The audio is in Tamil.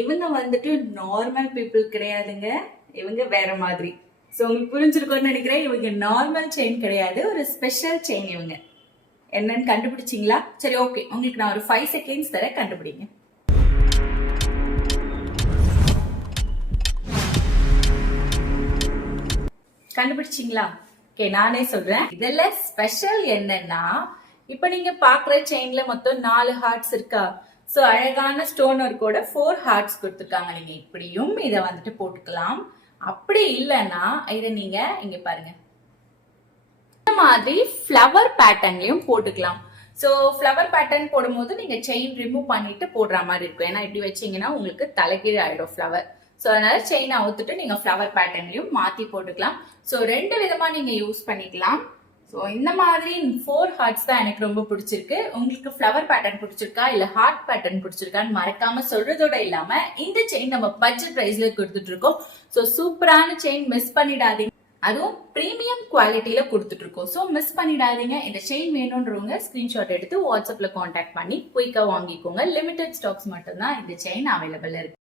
இவங்க வந்துட்டு நார்மல் பீப்புள் கிடையாதுங்க, இவங்க வேற மாதிரி. ஸோ உங்களுக்கு புரிஞ்சிருக்கும்னு நினைக்கிறேன். இவங்க நார்மல் செயின் கிடையாது, ஒரு ஸ்பெஷல் செயின். இவங்க என்னன்னு கண்டுபிடிச்சிங்களா? சரி, ஓகே, உங்களுக்கு நான் ஒரு 5 செகண்ட்ஸ் தரேன், கண்டுபிடிங்க. கண்டுபிடிச்சிங்களா? ஓகே, நானே சொல்றேன். இதுல ஸ்பெஷல் என்னன்னா, இப்ப நீங்க பாக்குற செயின்ல மொத்தம் 4 ஹார்ட்ஸ் இருக்கா? சோ அழகான ஸ்டோன் ஒர்க்கோட 4 ஹார்ட்ஸ் கொடுத்துருக்காங்க. நீங்க இப்படியும் இதை வந்துட்டு போட்டுக்கலாம். அப்படி இல்லைன்னா இதை நீங்க இங்க பாருங்க, இந்த மாதிரி ஃப்ளவர் பேட்டர்ன்லயும் போட்டுக்கலாம். சோ ஃப்ளவர் பேட்டர்ன் போடும்போது நீங்க செயின் ரிமூவ் பண்ணிட்டு போடுற மாதிரி இருக்கும். ஏன்னா இப்படி வச்சீங்கன்னா உங்களுக்கு தலைகீழ் ஆயிடும் ஃப்ளவர். ஸோ அதனால செயினை அவுத்துட்டு நீங்க ஃப்ளவர் பேட்டர்ன்லயும் மாத்தி போட்டுக்கலாம். ஸோ 2 விதமா நீங்க யூஸ் பண்ணிக்கலாம். ஸோ இந்த மாதிரி 4 ஹார்ட்ஸ் தான் எனக்கு ரொம்ப பிடிச்சிருக்கு. உங்களுக்கு ஃப்ளவர் பேட்டர்ன் பிடிச்சிருக்கா இல்ல ஹார்ட் பேட்டர்ன் பிடிச்சிருக்கான்னு மறக்காம சொல்றதோட இல்லாம இந்த செயின் நம்ம பட்ஜெட் பிரைஸ்ல கொடுத்துட்டு இருக்கோம். ஸோ சூப்பரான செயின், மிஸ் பண்ணிடாதீங்க. அதுவும் பிரீமியம் குவாலிட்டியில கொடுத்துட்டு இருக்கோம். ஸோ மிஸ் பண்ணிடாதீங்க. இந்த செயின் வேணும்ன்றவங்க ஸ்கிரீன்ஷாட் எடுத்து வாட்ஸ்அப்ல கான்டாக்ட் பண்ணி குயிக்கா வாங்கிக்கோங்க. லிமிடெட் ஸ்டாக்ஸ் மட்டும்தான் இந்த செயின் அவைலபிள் இருக்கு.